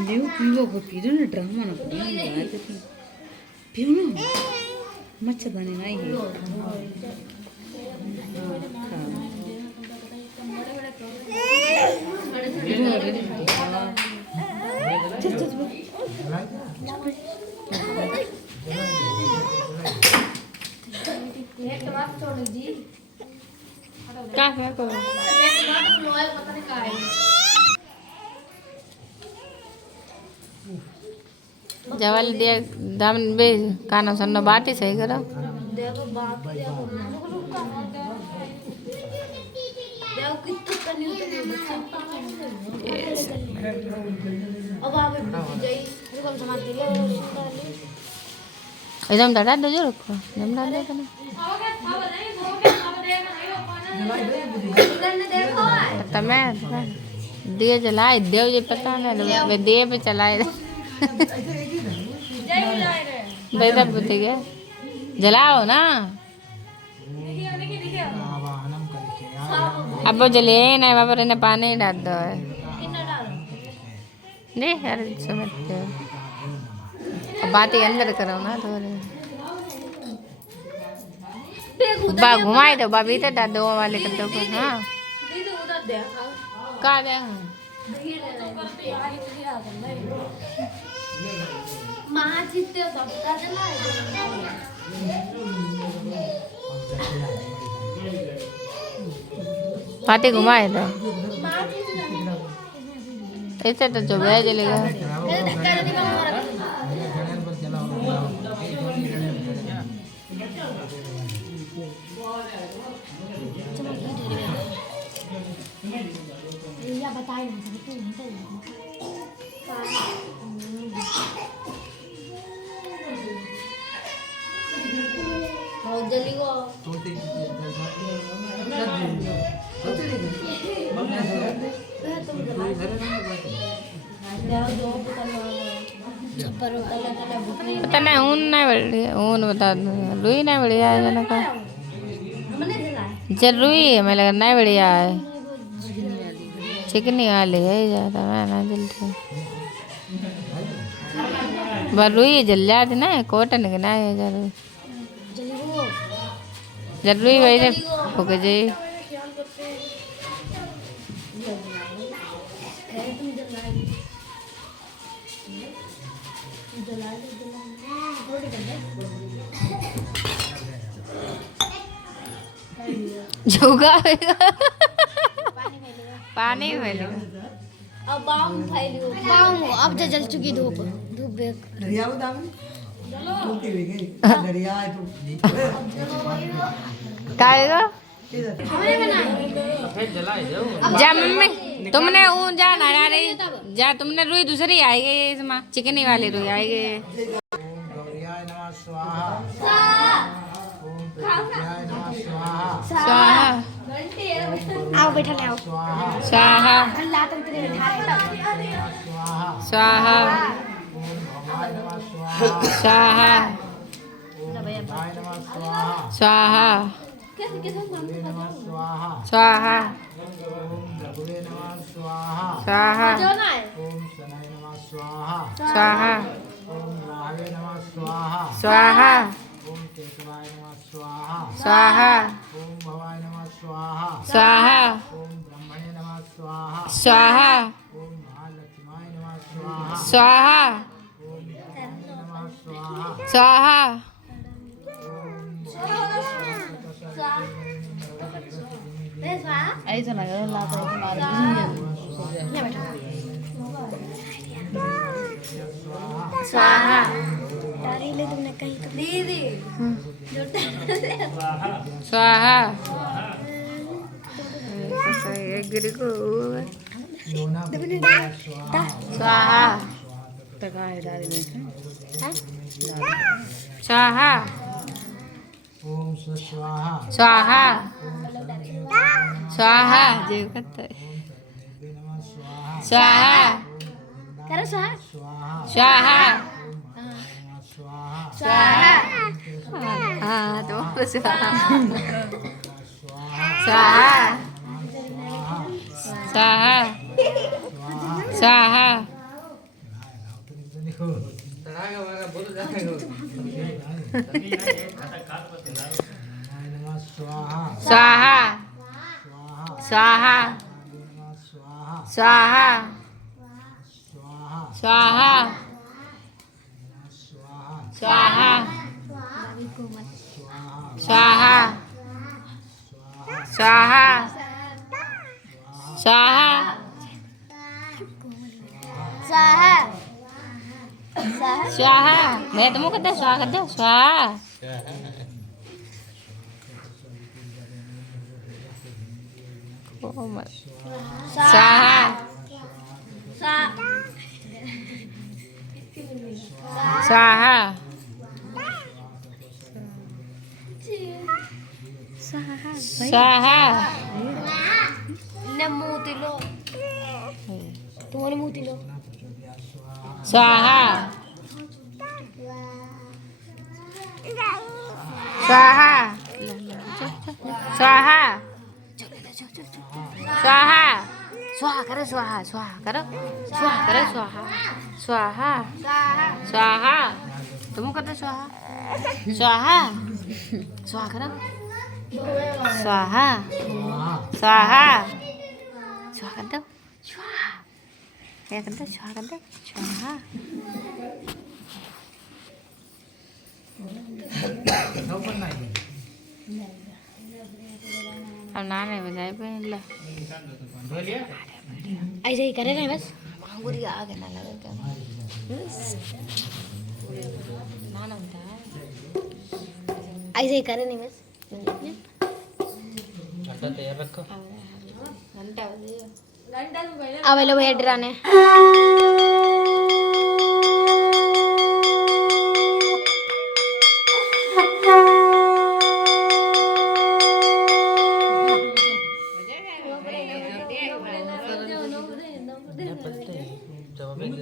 देव पीवो को पीरो ने ड्रामा ना करो बात थी पियो ना मच्छरदानी नहीं है चल चल क्या है को जवाल दिया दाम बे कानो सन्नो बाटी सही करो देखो बाकी देखो देखो कितना तनी उतनी अब आवे जई रुकम समाज के लिए एकदम दादा दो जो रखो एकदम डाल दे कने तमे दिए जलाए देव ये पता ना वे दिए पे चलाए बेटा बुद्धि के जलाओ ना अब वो जले ना बाबा ने पानी डाल दो नहीं यार समझते हो बात ही अंदर करो ना थोड़े बा घुमाए दो बा भीतर डाल दो वाले कर दो हाँ का दे पार्टी घुमाए दो ऐसे तो जो वह चलेगा बताए ना बहुत जल्दी को पता नहीं ऊन नहीं बढ़ी ऊन बता दूँ रुई नहीं बढ़िया है जना का जल रुई है मैं लगा नहीं बढ़िया है चिकनी वाली है ज़्यादा मैं ना जलती बस रुई जल जाती ना कॉटन के ना है ज़्यादा जरूरी भाई ने ओके जी जोगा पानी में अब बाम फैलियो बाम अब जल चुकी धूप धूप दरिया दाम दरिया है तो काएगा जा मम्मी तुमने ऊन जा ना रही जा तुमने रुई दूसरी आएगी इसमें चिकनी वाली रुई आएगी स्वाहा आओ बैठा ले आओ स्वाहा स्वाहा स्वाहा स्वाहा स्वाहा स्वाहा स्वाहा स्वाहा स्वाहा स्वाहा स्वाहा स्वाहा स्वाहा ऐसा लग रहा है लाता स्वाहा तारी ले तुमने कही तो दीदी स्वाहा गिरी को स्वाहा तका है दादी में स्वाहा ओम स्वाहा स्वाहा स्वाहा जीव करते स्वाहा करो स्वाहा स्वाहा स्वाहा हाँ तो स्वाहा स्वाहा स्वाहा स्वाहा स्वाहा स्वाहा स्वाहा स्वाहा स्वाहा स्वाहा स्वाहा स्वाहा स्वाहा मैं तुमको कहते स्वाहा कहते स्वाहा स्वाहा स्वाहा स्वाहा मूतिलो तुम्हारे मूतिलो स्वाहा स्वाहा स्वाहा स्वाहा स्वाहा करो स्वाहा स्वाहा करो स्वाहा करो स्वाहा स्वाहा स्वाहा तुम करते स्वाहा स्वाहा स्वाहा करो स्वाहा स्वाहा स्वाहा कर दो स्वाहा क्या कर दो स्वाहा कर दो स्वाहा अब ना नहीं बजाए पे ले ऐसे ही करे ना बस पूरी आगे ना लगे क्या ना ना बता ऐसे ही करे नहीं बस घंटा तैयार रखो घंटा अब लो भैया डराने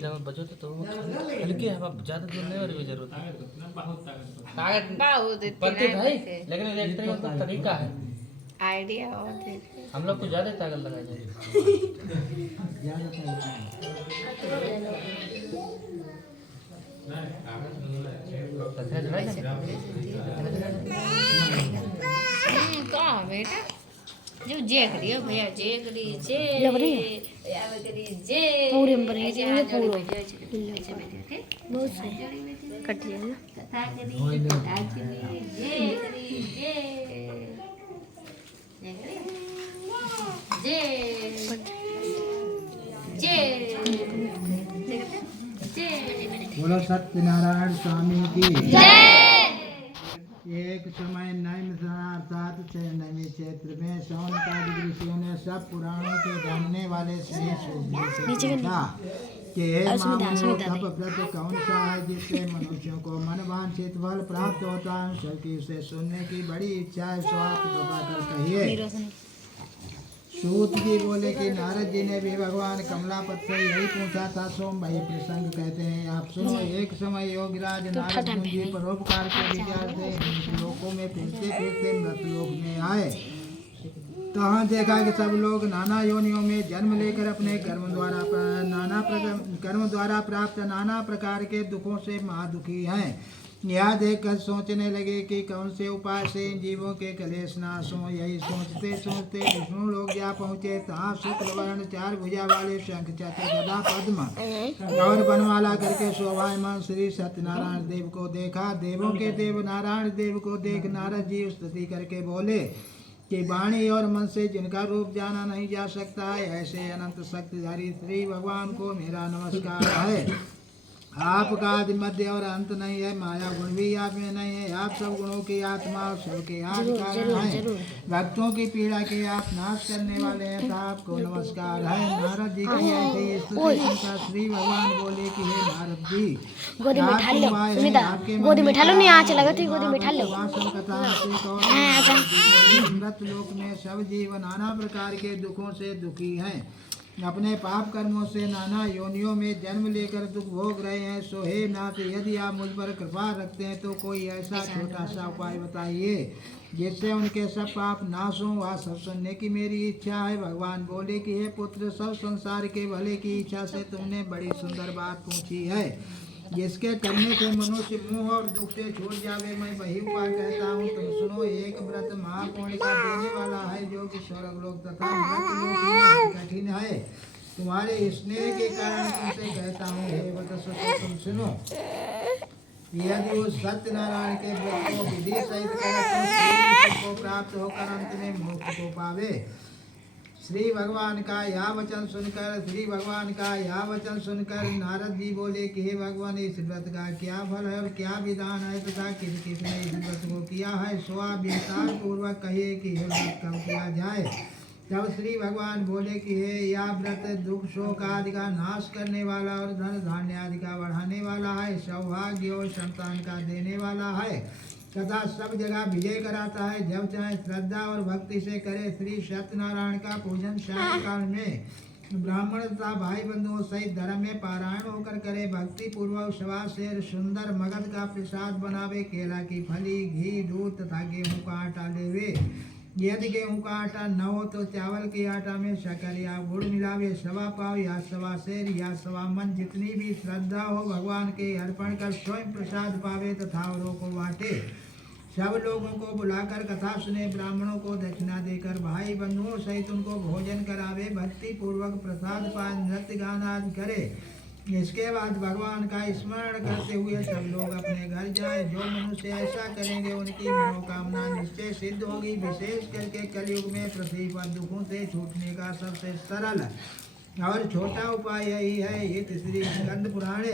जब बजो तो हल्की हवा ज्यादा दूर नहीं और भी जरूरत है बहुत पत्ते भाई लेकिन इलेक्ट्रिक का तरीका है आइडिया और हम लोग को ज्यादा ताकत लगाई जाए कहाँ बेटा जो जे करियो भैया जे करी जे लवरी यावे करी जे पूरे में बने ये पूरे बहुत सही कट जाए ना कथा करी कथा करी जे करी जे जे जे जे बोलो सत्यनारायण स्वामी की जय। एक समय अर्थात नवे क्षेत्र में शौनकादि ऋषियों ने सब पुराणों के जानने वाले श्री सूत से पूछा कि हे महामुनियों, तप व्रत कौन सा है जिससे मनुष्यों को मनवांछित फल प्राप्त होता है? सबकी उसे सुनने की बड़ी इच्छा है, सो आप कृपा कर कहिए। सूत जी बोले कि नारद जी ने भी भगवान कमलापत से यही पूछा था। सोम भाई प्रसंग कहते हैं, आप सुनो। एक समय योगीराज नारद मुनि जी परोपकार के विचार से लोकों में फिरते फिरते मृतलोक में आए। तहाँ देखा कि सब लोग नाना योनियों में जन्म लेकर अपने कर्म द्वारा प्राप्त नाना प्रकार के दुखों से महादुखी हैं। यह देखकर सोचने लगे कि कौन से उपाय से इन जीवों के कलेश नाश हों। यही सोचते सोचते विष्णु लोग जा पहुँचे। तहाँ शुक्ल वर्ण 4 भुजा वाले शंख चक्र गदा पद्म और बनमाला करके शोभायमान श्री सत्यनारायण देव को देखा। देवों के देव नारायण देव को देख नारद जी स्तुति करके बोले कि वाणी और मन से जिनका रूप जाना नहीं जा सकता है, ऐसे अनंत शक्तिधारी श्री भगवान को मेरा नमस्कार है। आपका आदि मध्य और अंत नहीं है, माया गुण भी आप में नहीं है। आप सब गुणों की आत्मा और सबके आदि कारण हैं। भक्तों की पीड़ा के आप नाश करने वाले हैं, तो आपको नमस्कार है। नारद जी की ऐसी स्तुति सुनकर श्री भगवान बोले कि हे नारद जी, गोदी में ठाल लो सुमिता, गोदी में ठालो नहीं आँच लगा थी, गोदी में ठाल लो। मृत लोक में सब जीव नाना प्रकार के दुखों से दुखी हैं। अपने पाप कर्मों से नाना योनियों में जन्म लेकर दुख भोग रहे हैं। सो हे नाथ, यदि आप मुझ पर कृपा रखते हैं तो कोई ऐसा छोटा सा उपाय बताइए जिससे उनके सब पाप नाश हों। वह सब सुनने की मेरी इच्छा है। भगवान बोले कि हे पुत्र, सब संसार के भले की इच्छा से तुमने बड़ी सुंदर बात पूछी है, जिसके करने से मनुष्य मोह और दुख से छूट जावे। मैं वही उपाय कहता हूँ, तुम सुनो। एक व्रत महापुण्य का देने वाला है, जो कि स्वर्ग लोक तथा मृत लोक में कठिन है। तुम्हारे स्नेह के कारण तुमसे कहता हूँ, हे वत्स, तुम सुनो। यदि उस सत्यनारायण के व्रत को विधि सहित करे तो श्री को प्राप्त होकर अंत में मोक्ष को पावे। श्री भगवान का यह वचन सुनकर नारद जी बोले कि हे भगवान, इस व्रत का क्या फल है और क्या विधान है तथा किस किसने इस व्रत को किया है, सो आप विस्तार पूर्वक कहिए कि यह व्रत कब किया जाए। तब श्री भगवान बोले कि हे, यह व्रत दुख शोक आदि का नाश करने वाला और धन धान्य आदि का बढ़ाने वाला है, सौभाग्य और संतान का देने वाला है तथा सब जगह विजय कराता है। जब चाहे श्रद्धा और भक्ति से करे। श्री सत्यनारायण का पूजन सायंकाल में ब्राह्मण तथा भाई बंधुओं सहित धर्म में पारायण होकर करे। भक्ति पूर्वक सवा शेर सुंदर मगध का प्रसाद बनावे। केला की फली, घी, दूध तथा गेहूं का आटा लेवे। यदि गेहूं का आटा न हो तो चावल के आटा में शक्कर या गुड़ मिलावे। सवा पाव या सवा शेर या सवा मन जितनी भी श्रद्धा हो भगवान के अर्पण कर स्वयं प्रसाद पावे तथा औरों को बांटे। सब लोगों को बुलाकर कथा सुने। ब्राह्मणों को दक्षिणा देकर भाई बंधुओं सहित उनको भोजन करावे। भक्ति पूर्वक प्रसाद पान, नृत्य गान आदि करे। इसके बाद भगवान का स्मरण करते हुए सब लोग अपने घर जाएं। जो मनुष्य ऐसा करेंगे उनकी मनोकामना निश्चय सिद्ध होगी। विशेष करके कलयुग में पृथ्वी पर दुखों से छूटने का सबसे सरल और छोटा उपाय यही है। ये श्री स्कंद पुराणे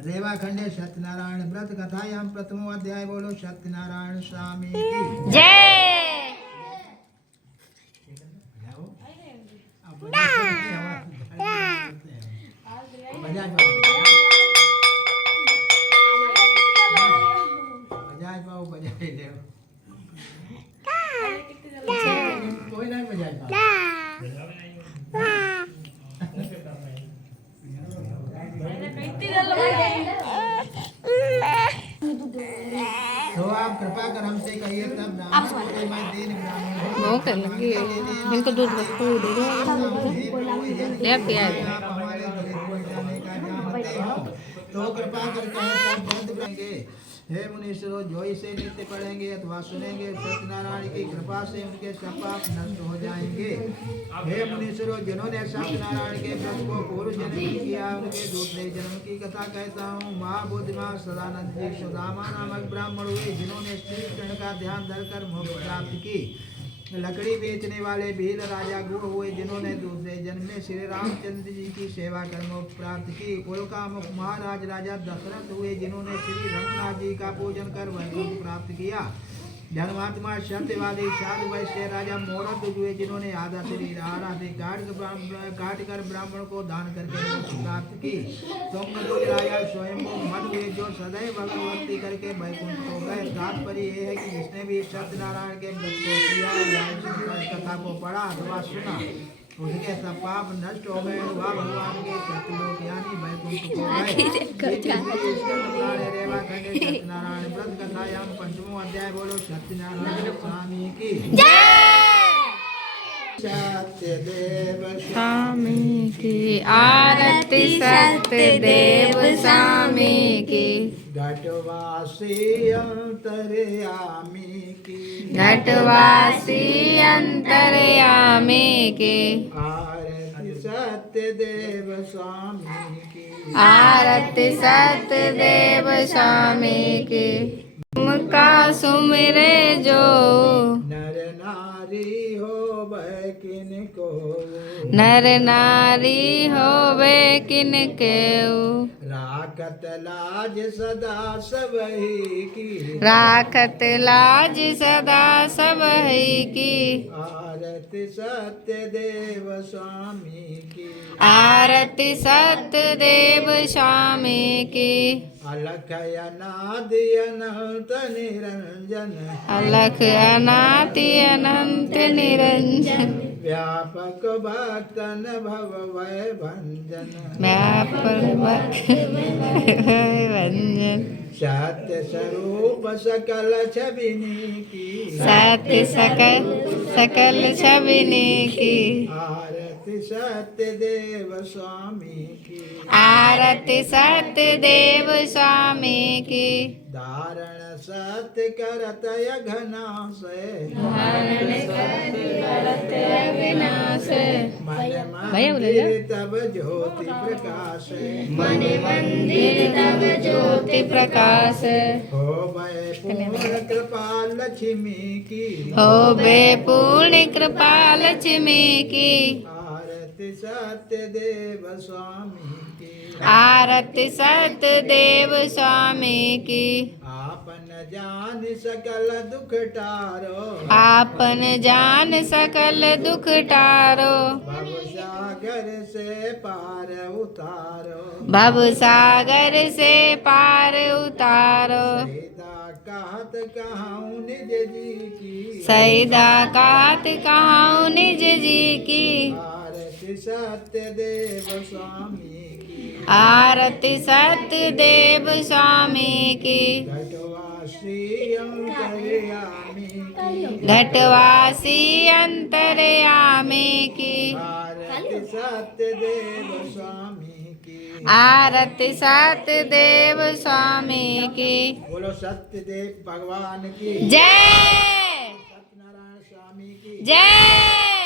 रेवा खंडे सत्यनारायण व्रत कथायाम प्रथमो अध्याय। बोलो सत्यनारायण स्वामी की जय। बजाज बाबू बजाए ले कोई नहीं बजाज तो आप कृपा कर हमसे कहिए तब ब्राह्मण को मैं दीन ब्राह्मण इनको दूध रखो दे दो ले पिया आप हमारे दलित जाने का जानते हो तो कृपा करके सब बंद करेंगे। हे मुनीश्वरों, जो इसे नित्य पढ़ेंगे अथवा सुनेंगे सत्यनारायण की कृपा से उनके सब पाप नष्ट हो जाएंगे। हे मुनीश्वरों, जिन्होंने सत्यनारायण के व्रत को पूर्व जन्म में किया उनके दूसरे जन्म की कथा कहता हूँ। महाबुद्धिमान सदानंद जी सुदामा नामक ब्राह्मण हुए, जिन्होंने श्री कृष्ण का ध्यान धरकर मोक्ष प्राप्त की। लकड़ी बेचने वाले भील राजा गुह हुए, जिन्होंने दूसरे जन्म में श्री रामचंद्र जी की सेवा कर मोक्ष प्राप्त की। पुलकामुख महाराज राजा दशरथ हुए, जिन्होंने श्री रंगनाथ जी का पूजन कर वैकुंठ प्राप्त किया। धर्मात्मा सत्यवादी साधु वैश्य राजा मोरद हुए, जिन्होंने आधा शरीर आराधे काट कर ब्राह्मण को दान करके मोक्ष प्राप्त की। तुंगदुल राजा स्वयं मद हुए, जो सदैव भगवती करके वैकुंठ को गए। तात्पर्य यह है कि जिसने भी सत्यनारायण के व्रत को किया या कथा को पढ़ा अथवा सुना, उसके सब पाप नष्ट हो गए। वह भगवान के सत्यलोक यानी वैकुंठ को गए। रेवा खंडे सत्यनारायण व्रत कथायाम पंचमो अध्याय। बोलो सत्यनारायण स्वामी की सत्यदेव स्वामी की आरती सत्यदेव स्वामी की घटवासी अंतर्यामी की घटवासी अंतर्यामी की आरती सत्यदेव स्वामी की आरती सत्यदेव स्वामी की। तुमका सुमिरे जो नर नारी हो किन को नर नारी होवे किन केऊ राखत लाज सदा सबही की राखत लाज सदा सबही की आरती सत्यदेव स्वामी की आरती सत्यदेव स्वामी की अलख अनादि अनंत निरंजन अलख अनादि अनंत निरंजन व्यापक भक्तन भव भय भंजन व्यापक भंजन सत्य स्वरूप सकल छबिनी की सत्य सकल छबिनी की आरती सत्य देव स्वामी की आरती सत्य देव स्वामी की धारण सत्य करत घना से विनाश मन भैया बोले मंदिर तब ज्योति प्रकाश मन मंदिर तब ज्योति प्रकाश हो भय पूर्ण कृपा लक्ष्मी की हो बे पूर्ण कृपा लक्ष्मी की आरती सत्य देव स्वामी की आरती सत्य देव स्वामी की आपन जान सकल दुख टारो आपन जान सकल दुख टारो भव सागर से पार उतारो भव सागर से पार उतारो सीता कहत कहूँ निज जी की सैदा कात कहाऊँ निज जी की आरती सत्य देव स्वामी की आरती सत्य देव स्वामी की घटवासी अंतर्यामी की घटवासी अंतर्यामी की आरती सत्य देव स्वामी की आरती सत्य देव स्वामी की बोलो सत्य देव भगवान की जय सत्यनारायण स्वामी की जय